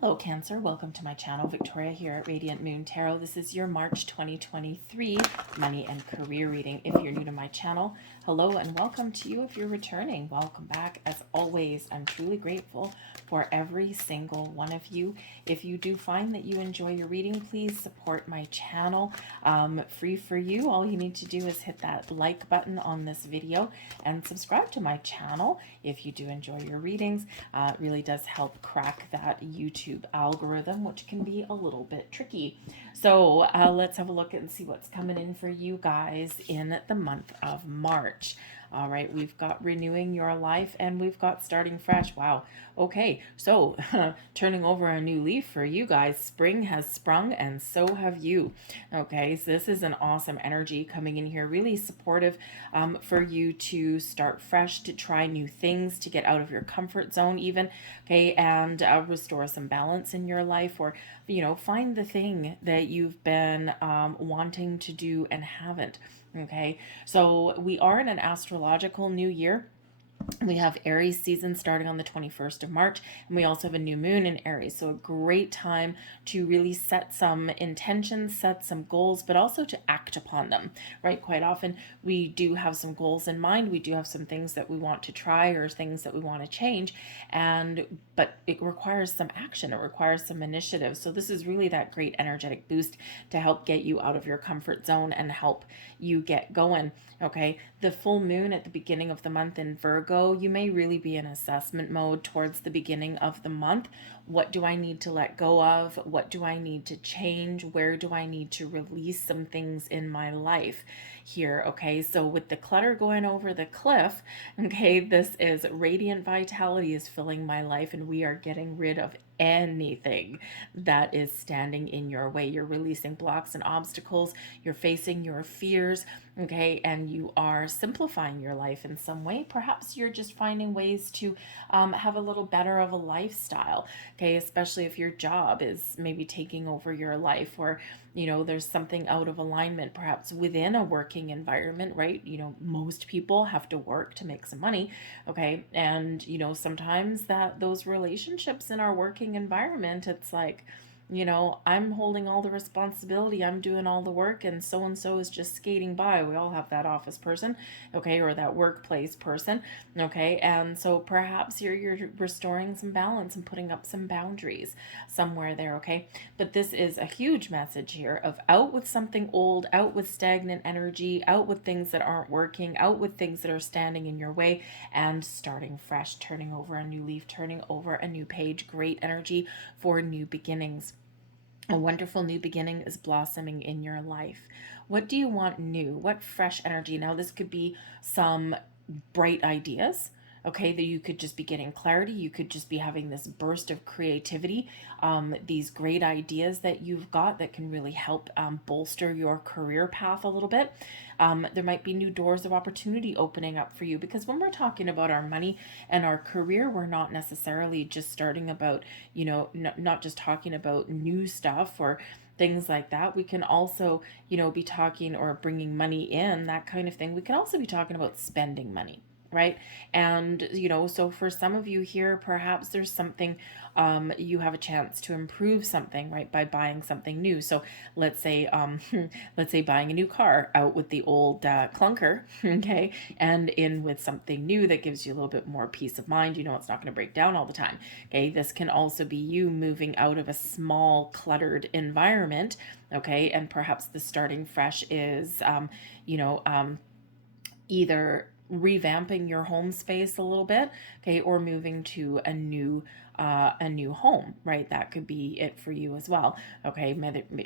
Hello Cancer, welcome to my channel. Victoria here at Radiant Moon Tarot. This is your March 2023 money and career reading. If you're new to my channel, hello and welcome to you. If you're returning, welcome back. As always, I'm truly grateful for every single one of you. If you do find that you enjoy your reading, please support my channel. Free for you. All you need to do is hit that like button on this video and subscribe to my channel if you do enjoy your readings. It really does help crack that YouTube algorithm, which can be a little bit tricky. So let's have a look and see what's coming in for you guys in the month of March. All right, we've got renewing your life and we've got starting fresh. Wow. Okay, so turning over a new leaf for you guys. Spring has sprung and so have you. Okay, so this is an awesome energy coming in here, really supportive for you to start fresh, to try new things, to get out of your comfort zone even, okay, and restore some balance in your life, or, you know, find the thing that you've been wanting to do and haven't. Okay, so we are in an astrological new year. We have Aries season starting on the 21st of March, and we also have a new moon in Aries. So a great time to really set some intentions, set some goals, but also to act upon them, right? Quite often we do have some goals in mind. We do have some things that we want to try or things that we want to change, but it requires some action. It requires some initiative. So this is really that great energetic boost to help get you out of your comfort zone and help you get going. Okay, the full moon at the beginning of the month in Virgo, you may really be in assessment mode towards the beginning of the month. What do I need to let go of? What do I need to change? Where do I need to release some things in my life here? Okay, so with the clutter going over the cliff, okay, this is radiant vitality is filling my life, and we are getting rid of anything that is standing in your way. You're releasing blocks and obstacles. You're facing your fears, okay, and you are simplifying your life in some way. Perhaps you're just finding ways to have a little better of a lifestyle, okay, especially if your job is maybe taking over your life, or, you know, there's something out of alignment perhaps within a working environment, right? You know, most people have to work to make some money, okay, and, you know, sometimes those relationships in our working environment, it's like, you know, I'm holding all the responsibility, I'm doing all the work, and so is just skating by. We all have that office person, okay, or that workplace person, okay, and so perhaps you're restoring some balance and putting up some boundaries somewhere there, okay. But this is a huge message here of out with something old, out with stagnant energy, out with things that aren't working, out with things that are standing in your way, and starting fresh, turning over a new leaf, turning over a new page. Great energy for new beginnings. A wonderful new beginning is blossoming in your life. What do you want new? What fresh energy? Now, this could be some bright ideas, okay, that you could just be getting clarity. You could just be having this burst of creativity, these great ideas that you've got that can really help bolster your career path a little bit. There might be new doors of opportunity opening up for you, because when we're talking about our money and our career, we're not necessarily just starting about, you know, not just talking about new stuff or things like that. We can also, you know, be talking or bringing money in, that kind of thing. We can also be talking about spending money, right? And, you know, so for some of you here, perhaps there's something, you have a chance to improve something, right, by buying something new. So let's say let's say buying a new car, out with the old clunker, okay, and in with something new that gives you a little bit more peace of mind. You know, it's not going to break down all the time, okay. This can also be you moving out of a small cluttered environment, okay, and perhaps the starting fresh is you know, either revamping your home space a little bit, okay, or moving to a new home, right? That could be it for you as well, okay.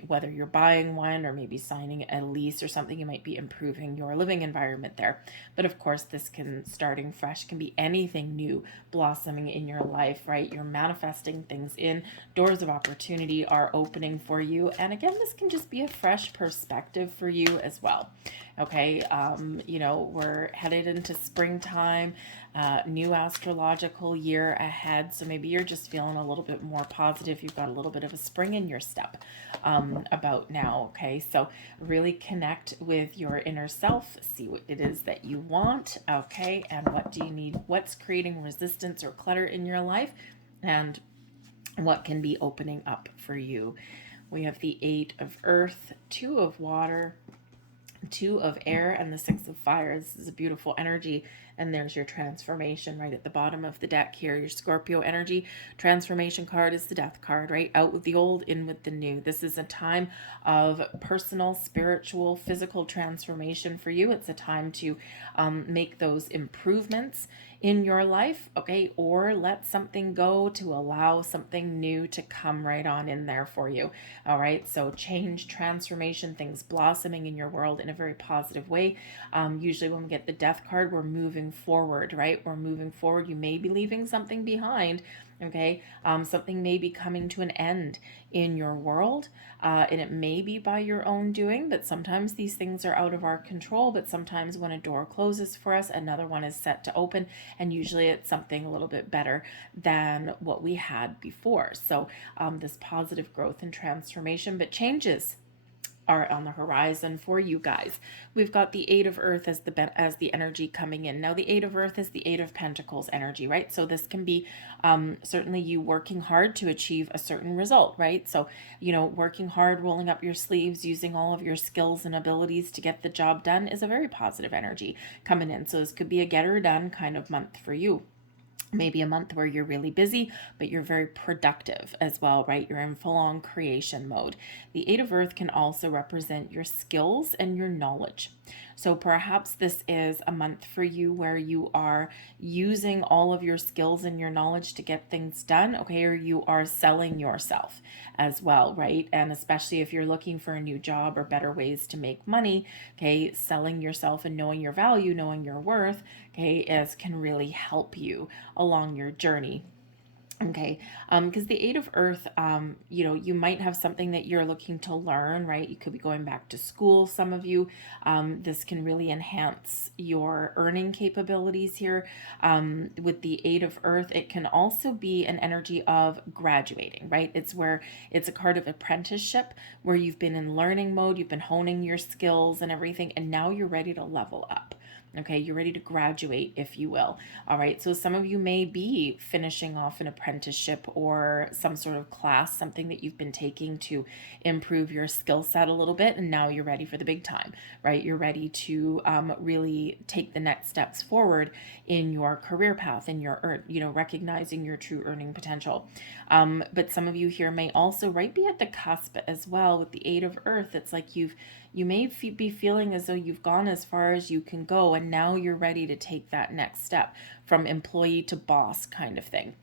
Whether you're buying one or maybe signing a lease or something, you might be improving your living environment there. But of course, this can, starting fresh can be anything new blossoming in your life, right? You're manifesting things in, doors of opportunity are opening for you, and again, this can just be a fresh perspective for you as well, okay. You know, we're headed into springtime, new astrological year ahead, so maybe you're just feeling a little bit more positive. You've got a little bit of a spring in your step about now, okay. So really connect with your inner self, see what it is that you want, okay, and what do you need, what's creating resistance or clutter in your life, and what can be opening up for you. We have the 8 of earth, 2 of water, 2 of air, and the 6 of fire. This is a beautiful energy. And there's your transformation right at the bottom of the deck here. Your Scorpio energy transformation card is the death card, right? Out with the old, in with the new. This is a time of personal, spiritual, physical transformation for you. It's a time to make those improvements in your life, okay? Or let something go to allow something new to come right on in there for you, all right? So change, transformation, things blossoming in your world in a very positive way. Usually when we get the death card, we're moving forward, right? We're moving forward. You may be leaving something behind, okay? Something may be coming to an end in your world, and it may be by your own doing, but sometimes these things are out of our control. But sometimes when a door closes for us, another one is set to open, and usually it's something a little bit better than what we had before. So this positive growth and transformation, but changes are on the horizon for you guys. We've got the 8 of earth as the energy coming in. Now the 8 of earth is the 8 of pentacles energy, right? So this can be certainly you working hard to achieve a certain result, right? So, working hard, rolling up your sleeves, using all of your skills and abilities to get the job done is a very positive energy coming in. So this could be a get her done kind of month for you. Maybe a month where you're really busy, but you're very productive as well, right? You're in full-on creation mode. The 8 of earth can also represent your skills and your knowledge. So perhaps this is a month for you where you are using all of your skills and your knowledge to get things done, okay? Or you are selling yourself as well, right? And especially if you're looking for a new job or better ways to make money, okay? Selling yourself and knowing your value, knowing your worth, okay, can really help you along your journey. Okay, because the 8 of earth, you might have something that you're looking to learn, right? You could be going back to school, some of you. This can really enhance your earning capabilities here. With the 8 of earth, it can also be an energy of graduating, right? It's a card of apprenticeship where you've been in learning mode, you've been honing your skills and everything, and now you're ready to level up. Okay, you're ready to graduate, if you will. All right, so some of you may be finishing off an apprenticeship or some sort of class, something that you've been taking to improve your skill set a little bit, and now you're ready for the big time, right? You're ready to really take the next steps forward in your career path, in your, recognizing your true earning potential. But some of you here may also, right, be at the cusp as well with the 8 of earth. It's like you may be feeling as though you've gone as far as you can go, and now you're ready to take that next step from employee to boss kind of thing.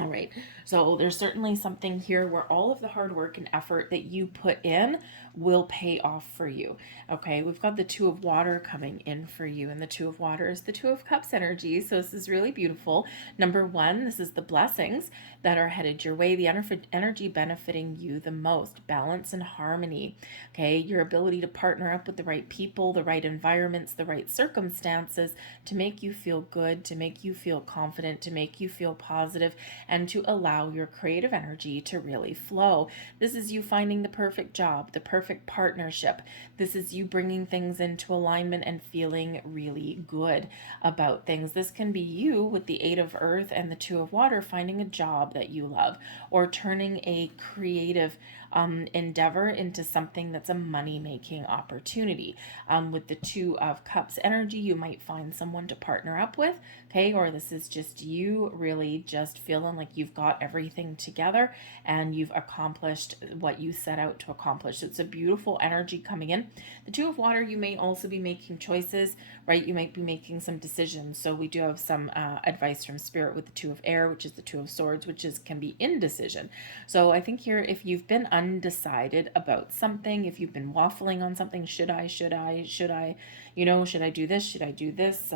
All right, so there's certainly something here where all of the hard work and effort that you put in will pay off for you. Okay, we've got the 2 of water coming in for you, and the 2 of water is the 2 of cups energy. So this is really beautiful. Number one, this is the blessings that are headed your way, the energy benefiting you the most, balance and harmony. Okay, your ability to partner up with the right people, the right environments, the right circumstances to make you feel good, to make you feel confident, to make you feel positive, and to allow your creative energy to really flow. This is you finding the perfect job, the perfect partnership. This is you bringing things into alignment and feeling really good about things. This can be you with the 8 of earth and the 2 of water finding a job that you love, or turning a creative endeavor into something that's a money-making opportunity. With the 2 of cups energy, you might find someone to partner up with, okay? Or this is just you really just feeling like you've got everything together and you've accomplished what you set out to accomplish. So it's a beautiful energy coming in. The 2 of water, you may also be making choices, right? You might be making some decisions. So we do have some advice from spirit with the 2 of air, which is the 2 of swords, which can be indecision. So I think here, if you've been undecided about something, if you've been waffling on something, should I do this? Should I do this?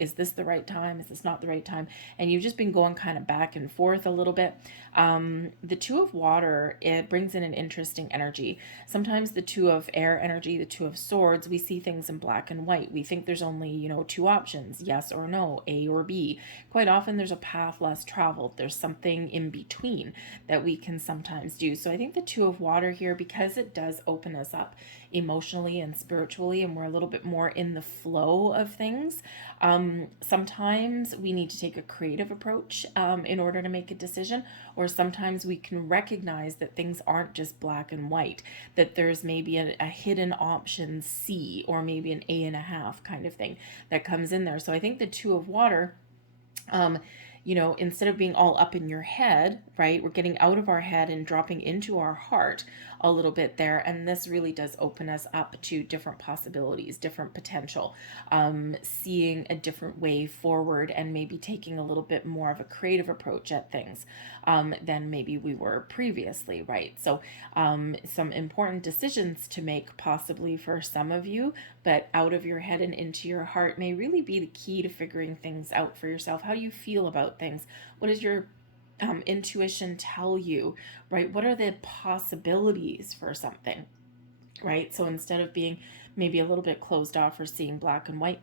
Is this the right time? Is this not the right time? And you've just been going kind of back and forth a little bit. The 2 of water, it brings in an interesting energy. Sometimes the 2 of air energy, the 2 of swords, we see things in black and white. We think there's only, 2 options, yes or no, A or B. Quite often there's a path less traveled. There's something in between that we can sometimes do. So I think the Two of Water here, because it does open us up emotionally and spiritually, and we're a little bit more in the flow of things. Sometimes we need to take a creative approach in order to make a decision, or sometimes we can recognize that things aren't just black and white, that there's maybe a hidden option C, or maybe an A.5 kind of thing that comes in there. So I think the Two of Water, instead of being all up in your head, right, we're getting out of our head and dropping into our heart a little bit there. And this really does open us up to different possibilities, different potential, seeing a different way forward, and maybe taking a little bit more of a creative approach at things than maybe we were previously, right? So some important decisions to make possibly for some of you, but out of your head and into your heart may really be the key to figuring things out for yourself. How do you feel about things? What does your intuition tell you, right? What are the possibilities for something, right? So instead of being maybe a little bit closed off or seeing black and white,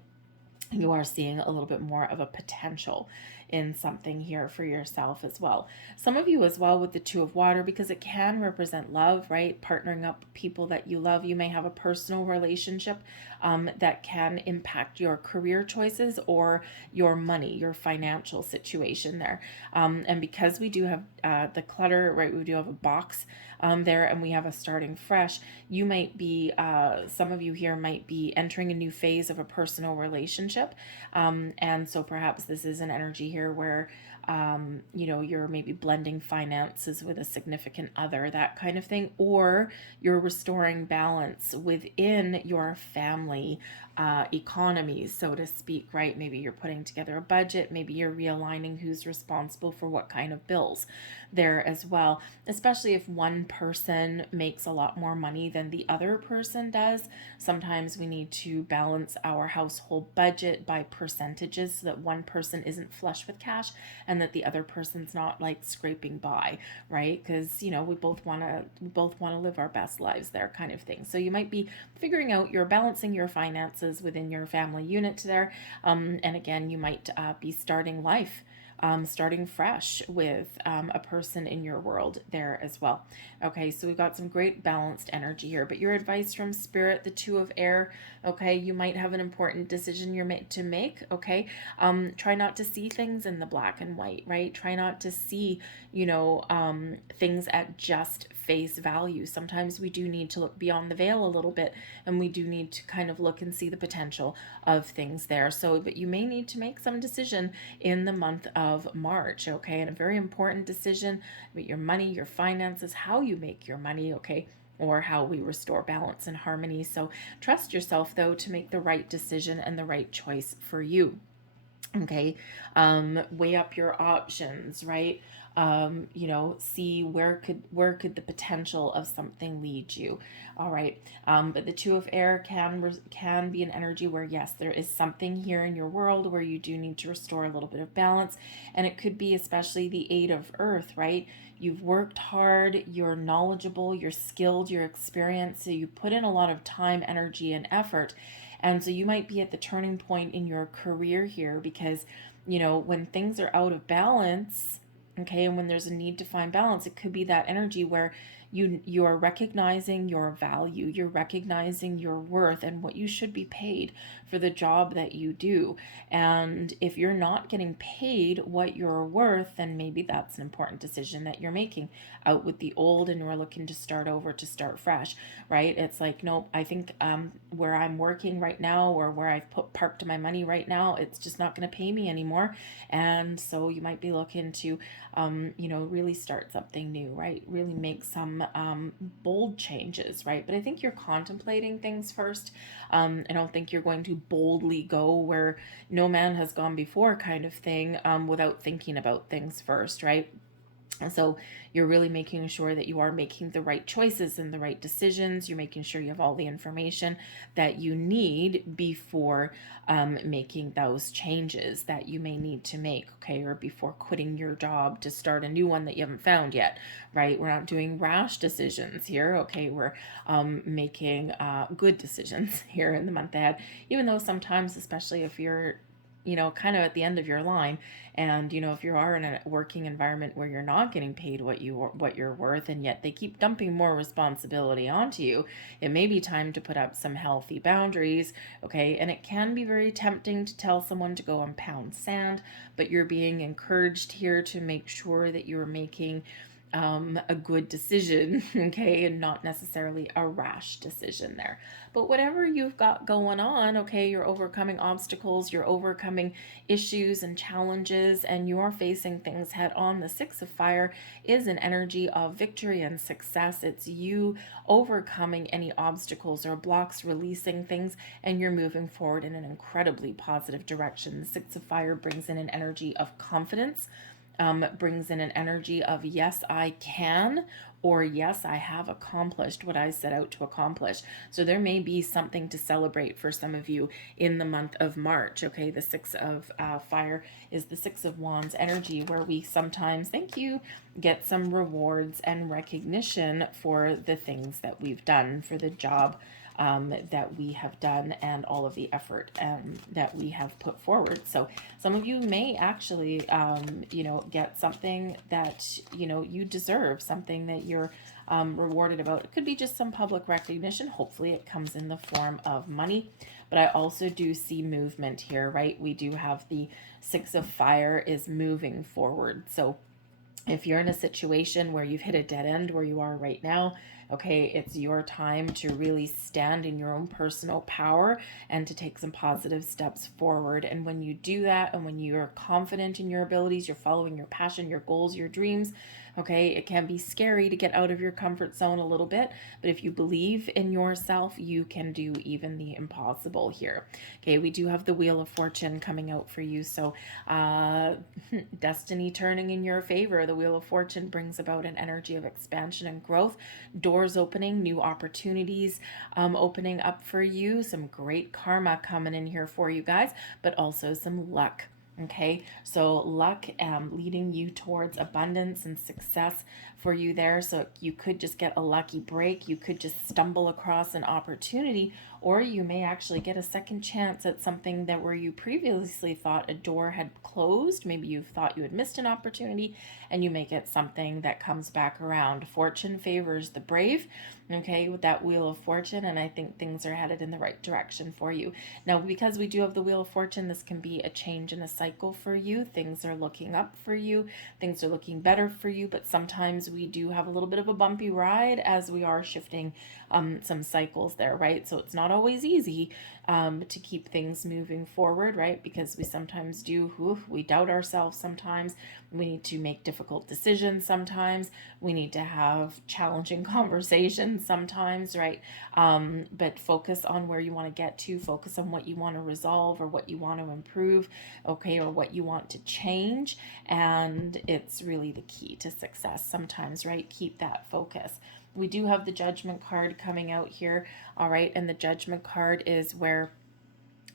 you are seeing a little bit more of a potential in something here for yourself as well. Some of you as well with the Two of Water, because it can represent love, right? Partnering up with people that you love. You may have a personal relationship that can impact your career choices or your money, your financial situation there. And because we do have the clutter, right? We do have a box there, and we have a starting fresh. You might be, some of you here might be entering a new phase of a personal relationship. And so perhaps this is an energy here where you're maybe blending finances with a significant other, that kind of thing, or you're restoring balance within your family economies, so to speak, right? Maybe you're putting together a budget, maybe you're realigning who's responsible for what kind of bills there as well, especially if one person makes a lot more money than the other person does. Sometimes we need to balance our household budget by percentages so that one person isn't flush with cash and that the other person's not like scraping by, right? Because we both want to live our best lives there, kind of thing. So you might be figuring out you're balancing your finances within your family unit there, and again, you might be starting life, starting fresh with a person in your world there as well. Okay, so we've got some great balanced energy here, but your advice from Spirit, the Two of Air, okay, you might have an important decision you're meant to make, okay? Try not to see things in the black and white, right? Try not to see, things at just face value. Sometimes we do need to look beyond the veil a little bit, and we do need to kind of look and see the potential of things there. So, but you may need to make some decision in the month of March, okay? And a very important decision about your money, your finances, how you make your money, okay? Or how we restore balance and harmony. So trust yourself, though, to make the right decision and the right choice for you. Okay, weigh up your options, right? See where could the potential of something lead you. All right, but the Two of Air can be an energy where, yes, there is something here in your world where you do need to restore a little bit of balance, and it could be especially the Eight of Earth, right? You've worked hard, you're knowledgeable, you're skilled, you're experienced, so you put in a lot of time, energy, and effort. And so you might be at the turning point in your career here because, when things are out of balance, okay, and when there's a need to find balance, it could be that energy where you are recognizing your value, you're recognizing your worth and what you should be paid for the job that you do. And if you're not getting paid what you're worth, then maybe that's an important decision that you're making. Out with the old, and we're looking to start over, to start fresh, right? It's like, nope, I think where I'm working right now, or where I've parked my money right now, it's just not going to pay me anymore. And so you might be looking to really start something new, right? Really make some bold changes, right? But I think you're contemplating things first. I don't think you're going to boldly go where no man has gone before, kind of thing, without thinking about things first, right? So you're really making sure that you are making the right choices and the right decisions. You're making sure you have all the information that you need before making those changes that you may need to make, okay? Or before quitting your job to start a new one that you haven't found yet, right? We're not doing rash decisions here, okay? We're making good decisions here in the month ahead, even though sometimes, especially if you're you know, kind of at the end of your line. And, you know, if you are in a working environment where you're not getting paid what you're worth, and yet they keep dumping more responsibility onto you, it may be time to put up some healthy boundaries. Okay. And it can be very tempting to tell someone to go and pound sand, but you're being encouraged here to make sure that you're making a good decision, okay, and not necessarily a rash decision there. But whatever you've got going on, okay, you're overcoming obstacles, you're overcoming issues and challenges, and you're facing things head on. The Six of Fire is an energy of victory and success. It's you overcoming any obstacles or blocks, releasing things, and you're moving forward in an incredibly positive direction. The Six of Fire brings in an energy of confidence, brings in an energy of yes, I can, or yes, I have accomplished what I set out to accomplish. So there may be something to celebrate for some of you in the month of March. Okay, the Six of Fire is the Six of Wands energy, where we sometimes, thank you, get some rewards and recognition for the things that we've done, for the job that we have done, and all of the effort that we have put forward. So some of you may actually, you know, get something that, you know, you deserve, something that you're rewarded about. It could be just some public recognition. Hopefully it comes in the form of money. But I also do see movement here, right? We do have the Six of Fire is moving forward. So if you're in a situation where you've hit a dead end where you are right now, okay, it's your time to really stand in your own personal power and to take some positive steps forward. And when you do that, and when you're confident in your abilities, you're following your passion, your goals, your dreams, okay, it can be scary to get out of your comfort zone a little bit, but if you believe in yourself, you can do even the impossible here. Okay, we do have the Wheel of Fortune coming out for you. So destiny turning in your favor. The Wheel of Fortune brings about an energy of expansion and growth, doors opening, new opportunities opening up for you, some great karma coming in here for you guys, but also some luck. Okay, so luck leading you towards abundance and success for you there. So you could just get a lucky break. You could just stumble across an opportunity, or you may actually get a second chance at something that where you previously thought a door had closed. Maybe you thought you had missed an opportunity, and you may get something that comes back around. Fortune favors the brave, okay, with that Wheel of Fortune, and I think things are headed in the right direction for you. Now, because we do have the Wheel of Fortune, this can be a change in a cycle for you. Things are looking up for you. Things are looking better for you, but sometimes we do have a little bit of a bumpy ride as we are shifting some cycles there, right? So it's not always easy to keep things moving forward, right? Because we sometimes we doubt ourselves sometimes. We need to make difficult decisions sometimes. We need to have challenging conversations sometimes, right? But focus on where you want to get to, focus on what you want to resolve or what you want to improve, okay, or what you want to change. And it's really the key to success sometimes, right? Keep that focus. We do have the Judgment card coming out here, all right? And the Judgment card is where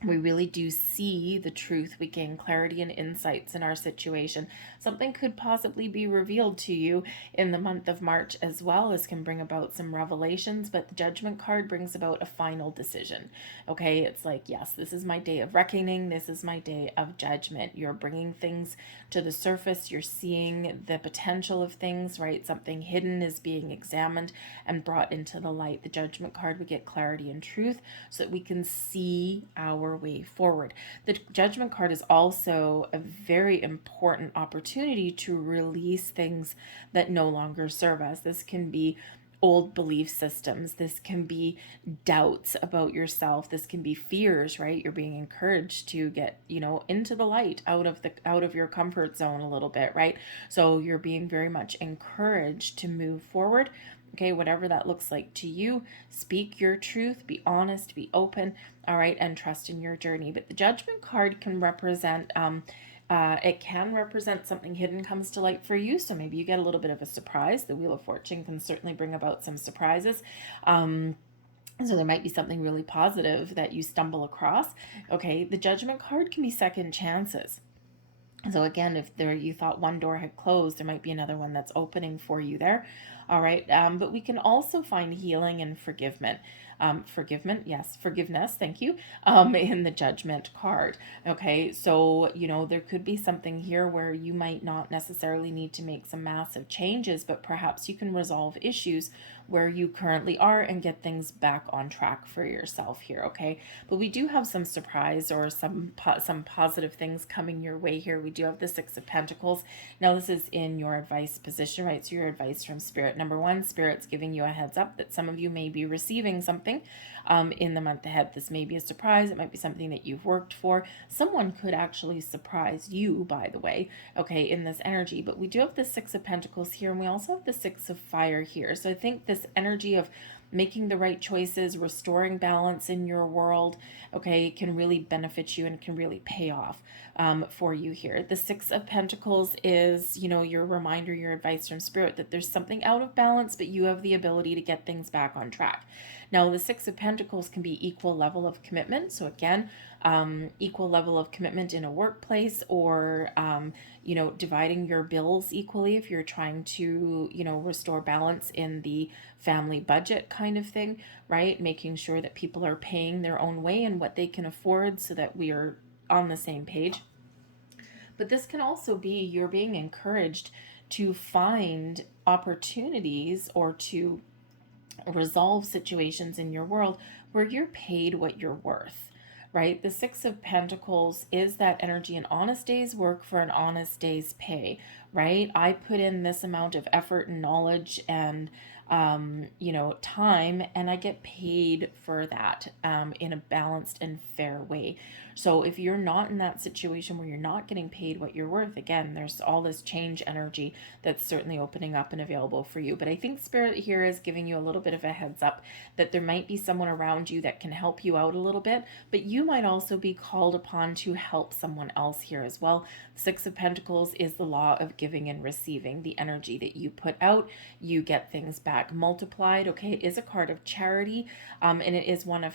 we really do see the truth. We gain clarity and insights in our situation. Something could possibly be revealed to you in the month of March as well, as can bring about some revelations, but the Judgment card brings about a final decision. Okay, it's like, yes, this is my day of reckoning. This is my day of judgment. You're bringing things to the surface. You're seeing the potential of things, right? Something hidden is being examined and brought into the light. The Judgment card would get clarity and truth so that we can see our way forward. The Judgment card is also a very important opportunity to release things that no longer serve us. This can be old belief systems. This can be doubts about yourself. This can be fears, right? You're being encouraged to get, into the light, out of your comfort zone a little bit, right? So you're being very much encouraged to move forward. Okay, whatever that looks like to you, speak your truth, be honest, be open, all right, and trust in your journey. But the Judgment card can represent, it can represent something hidden comes to light for you. So maybe you get a little bit of a surprise. The Wheel of Fortune can certainly bring about some surprises. So there might be something really positive that you stumble across. Okay, the Judgment card can be second chances. So again, if you thought one door had closed, there might be another one that's opening for you there. All right. But we can also find healing and forgiveness. forgiveness, thank you, in the Judgment card. Okay, so, there could be something here where you might not necessarily need to make some massive changes, but perhaps you can resolve issues where you currently are and get things back on track for yourself here, okay? But we do have some surprise or some positive things coming your way here. We do have the Six of Pentacles. Now, this is in your advice position, right? So your advice from Spirit. Number one, Spirit's giving you a heads up that some of you may be receiving something in the month ahead. This may be a surprise. It might be something that you've worked for. Someone could actually surprise you, by the way, okay, in this energy. But we do have the Six of Pentacles here, and we also have the Six of Fire here. So I think this energy of making the right choices, restoring balance in your world, okay, can really benefit you and can really pay off for you here. The Six of Pentacles is, your reminder, your advice from Spirit that there's something out of balance, but you have the ability to get things back on track. Now, the Six of Pentacles can be equal level of commitment. So again, equal level of commitment in a workplace, or dividing your bills equally if you're trying to restore balance in the family budget kind of thing, right? Making sure that people are paying their own way and what they can afford so that we are on the same page. But this can also be you're being encouraged to find opportunities or to resolve situations in your world where you're paid what you're worth, right? The Six of Pentacles is that energy, an honest day's work for an honest day's pay, right? I put in this amount of effort and knowledge and time, and I get paid for that in a balanced and fair way. So if you're not in that situation where you're not getting paid what you're worth, again, there's all this change energy that's certainly opening up and available for you. But I think Spirit here is giving you a little bit of a heads up that there might be someone around you that can help you out a little bit, but you might also be called upon to help someone else here as well. Six of Pentacles is the law of giving and receiving. The energy that you put out, you get things back multiplied. Okay, it is a card of charity, and it is one of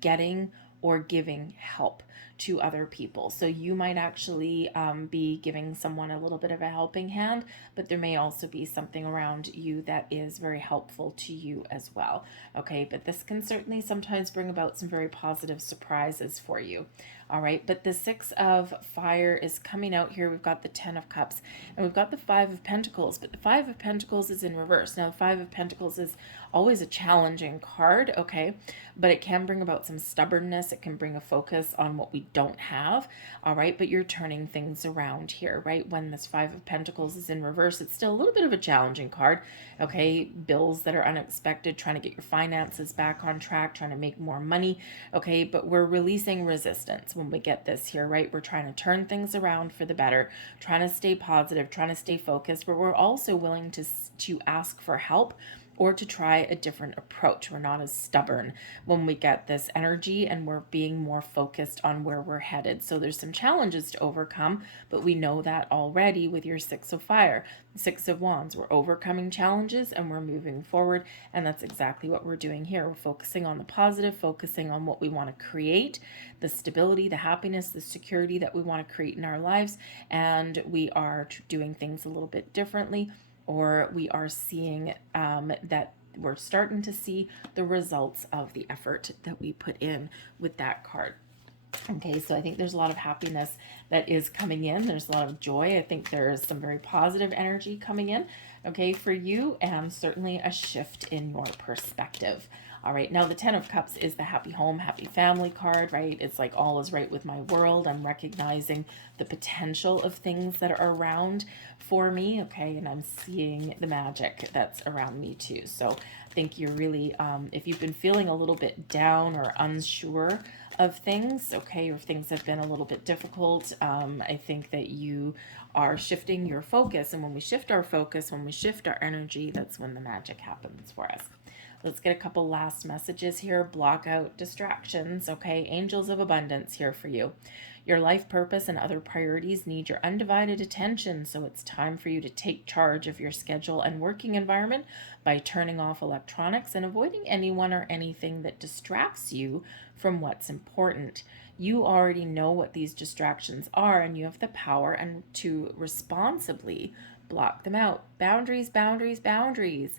getting or giving help to other people. So you might actually be giving someone a little bit of a helping hand, but there may also be something around you that is very helpful to you as well. Okay, but this can certainly sometimes bring about some very positive surprises for you. All right, but the Six of Fire is coming out here. We've got the Ten of Cups and we've got the Five of Pentacles, but the Five of Pentacles is in reverse. Now, the Five of Pentacles is always a challenging card, okay, but it can bring about some stubbornness. It can bring a focus on what we don't have, all right, but you're turning things around here, right? When this Five of Pentacles is in reverse, it's still a little bit of a challenging card, okay? Bills that are unexpected, trying to get your finances back on track, trying to make more money, okay, but we're releasing resistance when we get this here, right? We're trying to turn things around for the better, trying to stay positive, trying to stay focused, but we're also willing to ask for help or to try a different approach. We're not as stubborn when we get this energy, and we're being more focused on where we're headed. So there's some challenges to overcome, but we know that already with your Six of Fire. Six of Wands, we're overcoming challenges and we're moving forward, and that's exactly what we're doing here. We're focusing on the positive, focusing on what we want to create, the stability, the happiness, the security that we want to create in our lives, and we are doing things a little bit differently, or we are seeing that we're starting to see the results of the effort that we put in with that card. Okay, so I think there's a lot of happiness that is coming in. There's a lot of joy. I think there is some very positive energy coming in, okay, for you, and certainly a shift in your perspective. All right, now the Ten of Cups is the happy home, happy family card, right? It's like all is right with my world. I'm recognizing the potential of things that are around for me, okay? And I'm seeing the magic that's around me too. So I think you're really, if you've been feeling a little bit down or unsure of things, okay, or if things have been a little bit difficult, I think that you are shifting your focus. And when we shift our focus, when we shift our energy, that's when the magic happens for us. Let's get a couple last messages here. Block out distractions, okay? Angels of abundance here for you. Your life purpose and other priorities need your undivided attention, so it's time for you to take charge of your schedule and working environment by turning off electronics and avoiding anyone or anything that distracts you from what's important. You already know what these distractions are, and you have the power and to responsibly block them out. Boundaries, boundaries, boundaries.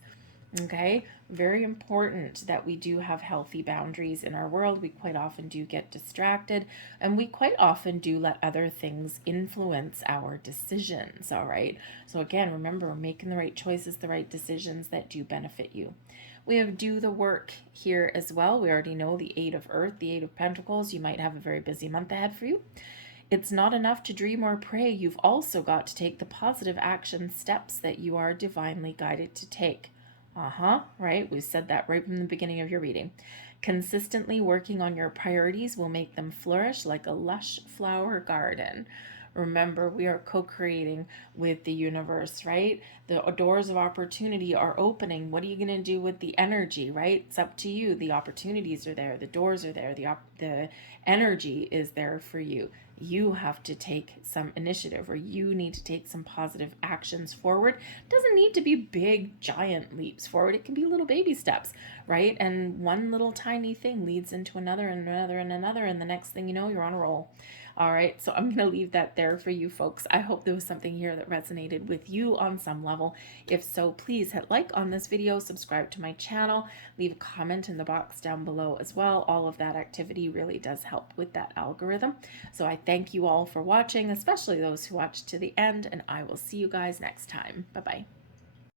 Okay, very important that we do have healthy boundaries in our world. We quite often do get distracted, and we quite often do let other things influence our decisions. All right, so again, remember, we're making the right choices, the right decisions that do benefit you. We have do the work here as well. We already know the Eight of Earth, the Eight of Pentacles. You might have a very busy month ahead for you. It's not enough to dream or pray. You've also got to take the positive action steps that you are divinely guided to take. Right? We said that right from the beginning of your reading. Consistently working on your priorities will make them flourish like a lush flower garden. Remember, we are co-creating with the universe, right? The doors of opportunity are opening. What are you going to do with the energy, right? It's up to you. The opportunities are there. The doors are there. The energy is there for you. You have to take some initiative, or you need to take some positive actions forward. It doesn't need to be big, giant leaps forward. It can be little baby steps, right? And one little tiny thing leads into another and another and another. And the next thing you know, you're on a roll. All right, so I'm going to leave that there for you folks. I hope there was something here that resonated with you on some level. If so, please hit like on this video, subscribe to my channel, leave a comment in the box down below as well. All of that activity really does help with that algorithm. So I thank you all for watching, especially those who watched to the end, and I will see you guys next time. Bye-bye.